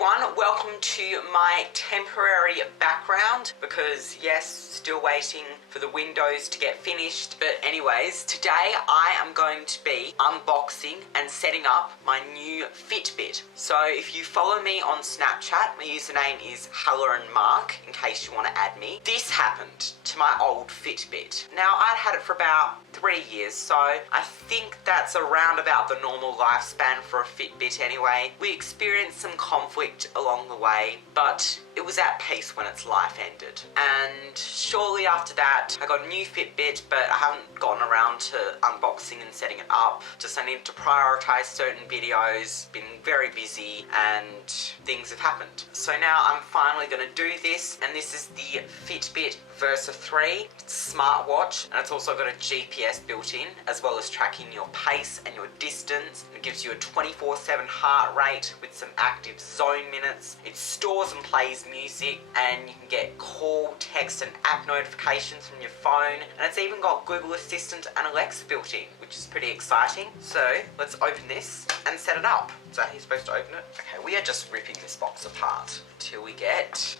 everyone, welcome to my temporary background because yes, still waiting for the windows to get finished. But anyways, today I am going to be unboxing and setting up my new Fitbit. So if you follow me on Snapchat, my username is HallerandMark in case you want to add me. This happened to my old Fitbit. Now I'd had it for about 3 years, so I think that's around about the normal lifespan for a Fitbit anyway. We experienced some conflict along the way, but it was at peace when its life ended. And shortly after that, I got a new Fitbit, but I haven't gotten around to unboxing and setting it up. Just I needed to prioritize certain videos, been very busy, and things have happened. So now I'm finally going to do this, and this is the Fitbit Versa 3. It's a smartwatch, and it's also got a GPS built in, as well as tracking your pace and your distance. It gives you a 24/7 heart rate with some active zone minutes. It stores and plays music, and you can get call, text, and app notifications from your phone. And it's even got Google Assistant and Alexa built in, which is pretty exciting. So let's open this and set it up. Is that how you're supposed to open it? Okay, we are just ripping this box apart till we get...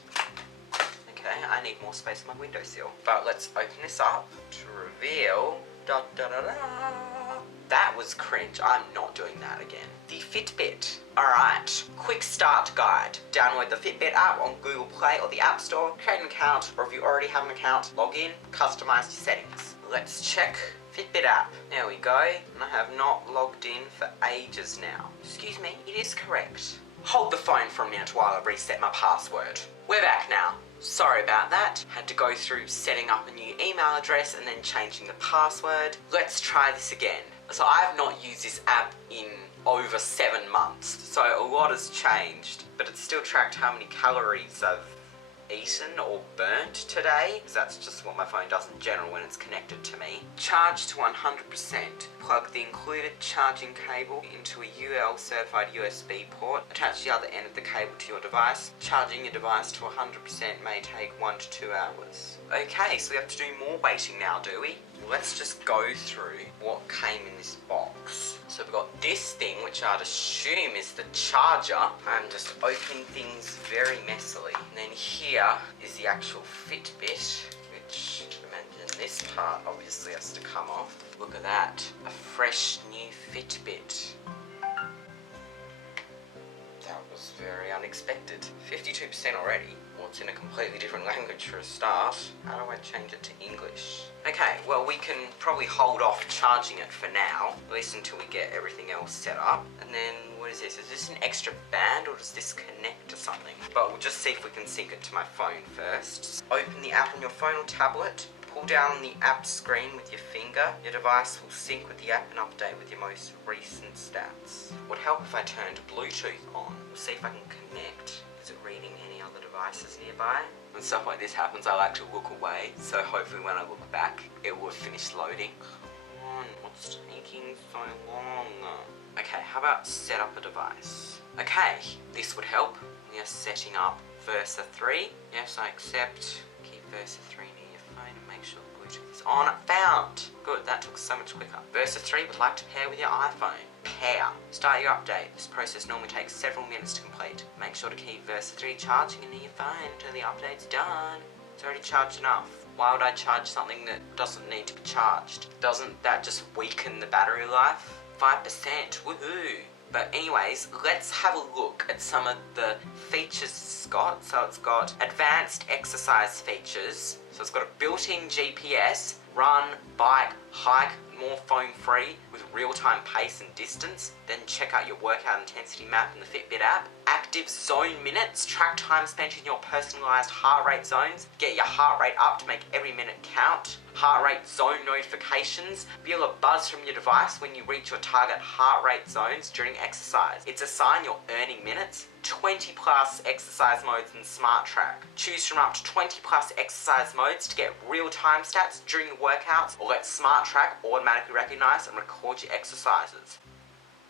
Okay, I need more space on my windowsill. But let's open this up to reveal... Da, da, da, da. That was cringe. I'm not doing that again. The Fitbit. Alright, quick start guide. Download the Fitbit app on Google Play or the App Store. Create an account, or if you already have an account, log in, customize your settings. Let's check Fitbit app. There we go. And I have not logged in for ages now. Excuse me, it is correct. Hold the phone for a minute while I reset my password. We're back now. Sorry about that. Had to go through setting up a new email address and then changing the password. Let's try this again. So I have not used this app in over 7 months, so a lot has changed, but it's still tracked how many calories I've eaten or burnt today, because that's just what my phone does in general when it's connected to me. Charge to 100%. Plug the included charging cable into a UL certified USB port. Attach the other end of the cable to your device. Charging your device to 100% may take 1 to 2 hours. Okay, so we have to do more waiting now, do we? Let's just go through what came in this box. So we've got this thing, which I'd assume is the charger. I'm just opening things very messily. And then here is the actual Fitbit, which imagine this part obviously has to come off. Look at that, a fresh new Fitbit. That was very unexpected. 52% already. Well, it's in a completely different language for a start. How do I change it to English? Okay, well we can probably hold off charging it for now, at least until we get everything else set up. And then, what is this? Is this an extra band or does this connect to something? But we'll just see if we can sync it to my phone first. Open the app on your phone or tablet. Pull down on the app screen with your finger. Your device will sync with the app and update with your most recent stats. Would help if I turned Bluetooth on. We'll see if I can connect. Is it reading any other devices nearby? When stuff like this happens, I like to look away, so hopefully when I look back, it will have finished loading. Come on, what's taking so long? Okay, how about set up a device? Okay, this would help. We are setting up Versa 3. Yes, I accept. Keep Versa 3 near your phone and make sure Bluetooth is on. Found! Good, that took so much quicker. Versa 3 would like to pair with your iPhone. Pair. Start your update. This process normally takes several minutes to complete. Make sure to keep Versa 3 charging in your phone until the update's done. It's already charged enough. Why would I charge something that doesn't need to be charged? Doesn't that just weaken the battery life? 5%, woohoo! But anyways, let's have a look at some of the features it's got. So it's got advanced exercise features. So it's got a built-in GPS, run, bike, hike, more phone free with real-time pace and distance. Then check out your workout intensity map in the Fitbit app. Active zone minutes, track time spent in your personalized heart rate zones. Get your heart rate up to make every minute count. Heart rate zone notifications. Feel a buzz from your device when you reach your target heart rate zones during exercise. It's a sign you're earning minutes. 20 plus exercise modes in Smart Track. Choose from up to 20 plus exercise modes to get real-time stats during the workouts, or let Smart Track automatically recognize and record your exercises.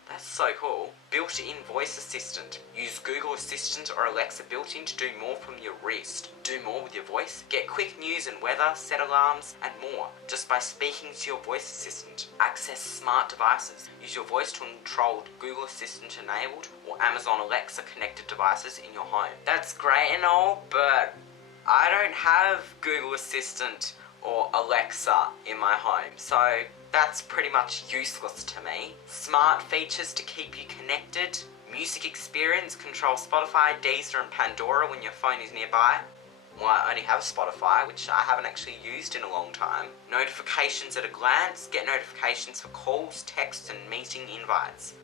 That's so cool. Built-in voice assistant. Use Google Assistant or Alexa built-in to do more from your wrist. Do more with your voice. Get quick news and weather, set alarms, and more just by speaking to your voice assistant. Access smart devices. Use your voice to control Google Assistant enabled or Amazon Alexa connected devices in your home. That's great and all, but I don't have Google Assistant or Alexa in my home, so that's pretty much useless to me. Smart features to keep you connected. Music experience, control Spotify, Deezer and Pandora when your phone is nearby. Well, I only have Spotify, which I haven't actually used in a long time. Notifications at a glance. Get notifications for calls, texts and meeting invites.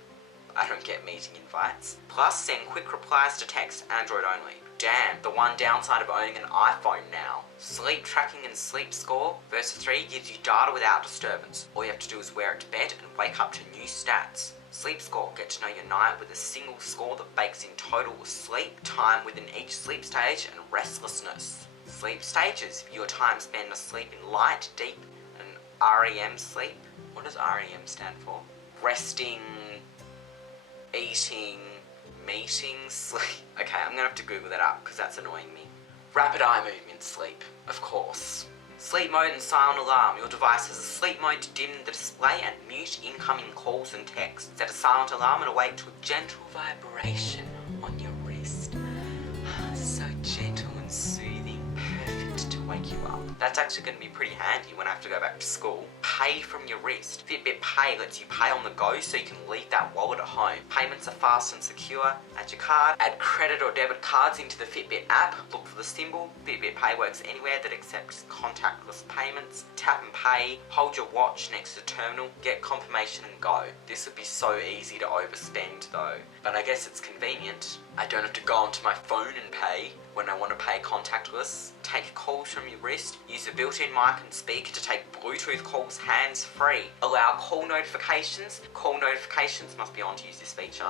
I don't get meeting invites. Plus, send quick replies to text, Android only. Damn, the one downside of owning an iPhone now. Sleep tracking and sleep score. Versa 3 gives you data without disturbance. All you have to do is wear it to bed and wake up to new stats. Sleep score, get to know your night with a single score that bakes in total sleep, time within each sleep stage, and restlessness. Sleep stages, view your time spent asleep in light, deep, and REM sleep. What does REM stand for? Resting, eating, meeting, sleep. Okay, I'm gonna have to Google that up because that's annoying me. Rapid eye movement sleep, of course. Sleep mode and silent alarm. Your device has a sleep mode to dim the display and mute incoming calls and texts. Set a silent alarm and awake to a gentle vibration on your wrist. So gentle and soothing, perfect to wake you up. That's actually going to be pretty handy when I have to go back to school. Pay from your wrist. Fitbit Pay lets you pay on the go so you can leave that wallet at home. Payments are fast and secure. Add your card. Add credit or debit cards into the Fitbit app. Look for the symbol. Fitbit Pay works anywhere that accepts contactless payments. Tap and pay. Hold your watch next to the terminal. Get confirmation and go. This would be so easy to overspend though. But I guess it's convenient. I don't have to go onto my phone and pay when I want to pay contactless. Take calls from your wrist. Use a built-in mic and speaker to take Bluetooth calls hands-free. Allow call notifications. Call notifications must be on to use this feature.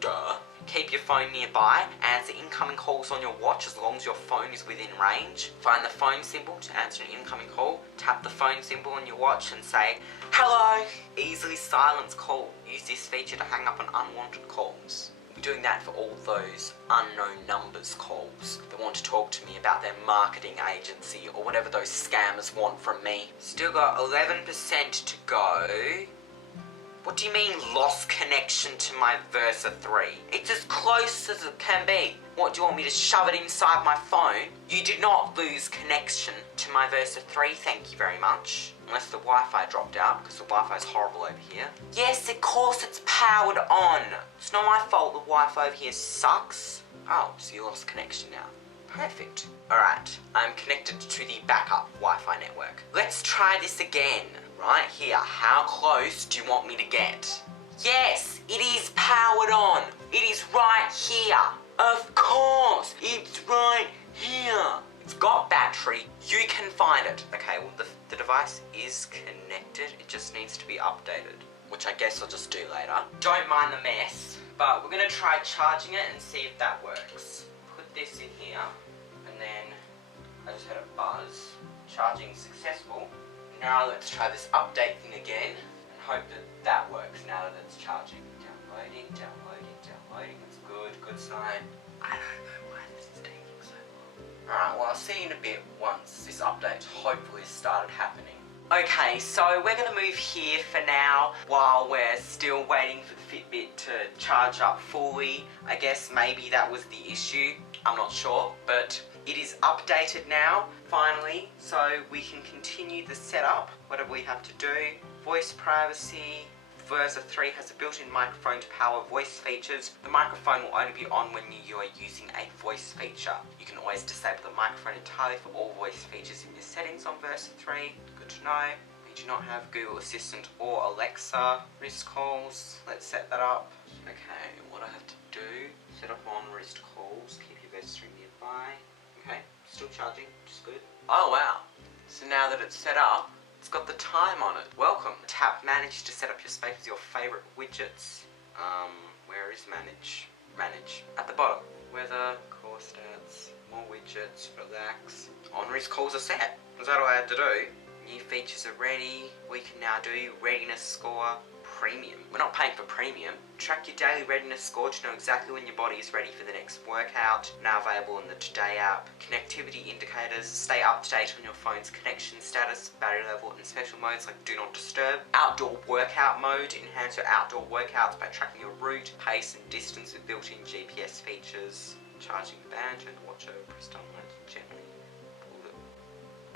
Duh. Keep your phone nearby. Answer incoming calls on your watch as long as your phone is within range. Find the phone symbol to answer an incoming call. Tap the phone symbol on your watch and say, "Hello." Easily silence call. Use this feature to hang up on unwanted calls. We're doing that for all those unknown numbers calls that want to talk to me about their marketing agency or whatever those scammers want from me. Still got 11% to go. What do you mean lost connection to my Versa 3? It's as close as it can be. What, do you want me to shove it inside my phone? You did not lose connection to my Versa 3, thank you very much. Unless the Wi-Fi dropped out, because the Wi-Fi is horrible over here. Yes, of course it's powered on. It's not my fault the Wi-Fi over here sucks. Oh, so you lost connection now. Perfect. Alright, I'm connected to the backup Wi-Fi network. Let's try this again. Right here, how close do you want me to get? Yes, it is powered on. It is right here. Of course, it's right here. It's got battery. You can find it. Okay, well the device is connected. It just needs to be updated, which I guess I'll just do later. Don't mind the mess, but we're gonna try charging it and see if that works. Put this in here, and then I just had a buzz. Charging successful. Now let's try this update thing again and hope that that works now that it's charging. Downloading, downloading, downloading. It's good, good sign. I don't know why this is taking so long. Alright, well I'll see you in a bit once this update hopefully started happening. Okay, so we're going to move here for now while we're still waiting for the Fitbit to charge up fully. I guess maybe that was the issue. I'm not sure, but it is updated now, finally, so we can continue the setup. What do we have to do? Voice privacy. Versa 3 has a built-in microphone to power voice features. The microphone will only be on when you are using a voice feature. You can always disable the microphone entirely for all voice features in your settings on Versa 3. Good to know. We do not have Google Assistant or Alexa. Wrist calls. Let's set that up. Okay, what I have to do, set up on wrist calls. Keep your Versa 3 nearby. Okay, still charging, which is good. Oh wow, so now that it's set up, it's got the time on it. Welcome. Tap manage to set up your space with your favourite widgets. Where is manage? Manage. At the bottom. Weather, core stats, more widgets, relax. On-wrist calls are set. Is that all I had to do? New features are ready. We can now do readiness score, premium. We're not paying for premium. Track your daily readiness score to know exactly when your body is ready for the next workout. Now available in the Today app. Connectivity indicators. Stay up to date on your phone's connection status, battery level, and special modes like Do Not Disturb. Outdoor workout mode. Enhance your outdoor workouts by tracking your route, pace, and distance with built-in GPS features. Charging the band. Turn the watch over. Press down gently.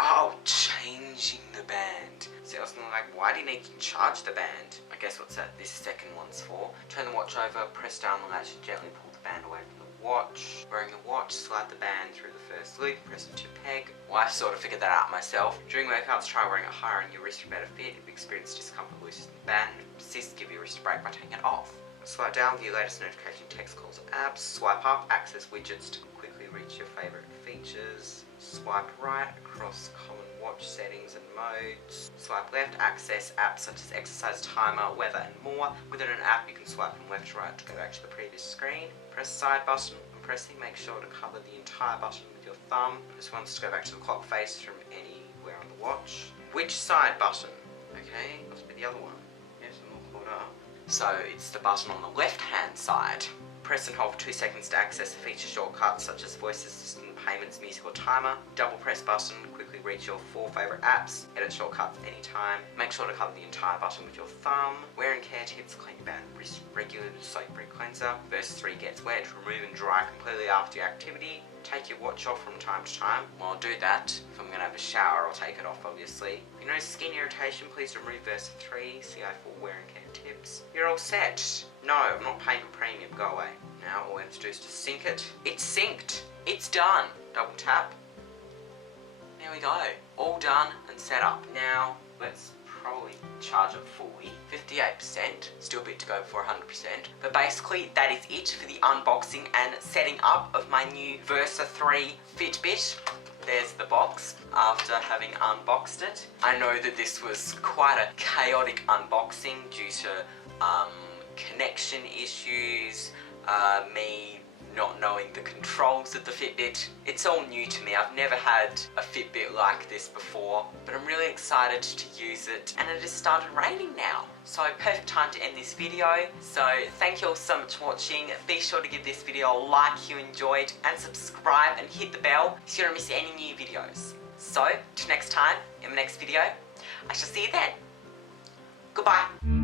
Oh, changing the band. See, I was thinking like, why do you need to charge the band? I guess what's that this second one's for. Turn the watch over, press down the latch and gently pull the band away from the watch. Wearing a watch, slide the band through the first loop, press into your peg. Well, I sort of figured that out myself. During workouts, try wearing it higher on your wrist for better fit. If you experience discomfort, loosen the band. If it persists, give your wrist a break by taking it off. Swipe down, view latest notification, text calls, apps. Swipe up, access widgets to quickly reach your favourite features. Swipe right across common watch settings and modes. Swipe left, access apps such as exercise timer, weather and more. Within an app you can swipe from left to right to go back to the previous screen. Press side button. When pressing, make sure to cover the entire button with your thumb. This wants to go back to the clock face from anywhere on the watch. Which side button? Okay, must be the other one. Yes, I'm all caught up. So it's the button on the left hand side. Press and hold for 2 seconds to access the feature shortcuts such as voice assistant, payments, music or timer. Double press button, quickly reach your 4 favourite apps. Edit shortcuts anytime. Make sure to cover the entire button with your thumb. Wear and care tips, clean your band wrist regularly with soap-free cleanser. Verse 3 gets wet, remove and dry completely after your activity. Take your watch off from time to time. Well, I'll do that. If I'm going to have a shower, I'll take it off, obviously. If you notice skin irritation, please remove verse 3. CI4 wear and care tips. You're all set. No, I'm not paying for premium. Go away. Now all we have to do is to sync it. It's synced. It's done. Double tap. There we go. All done and set up. Now, let's probably charge it fully. 58%. Still a bit to go before 100%. But basically, that is it for the unboxing and setting up of my new Versa 3 Fitbit. There's the box after having unboxed it. I know that this was quite a chaotic unboxing due to connection issues, me not knowing the controls of the Fitbit. It's all new to me. I've never had a Fitbit like this before, but I'm really excited to use it, and it has started raining now. So perfect time to end this video. So thank you all so much for watching. Be sure to give this video a like if you enjoyed, and subscribe and hit the bell so you don't miss any new videos. So till next time, in the next video, I shall see you then. Goodbye.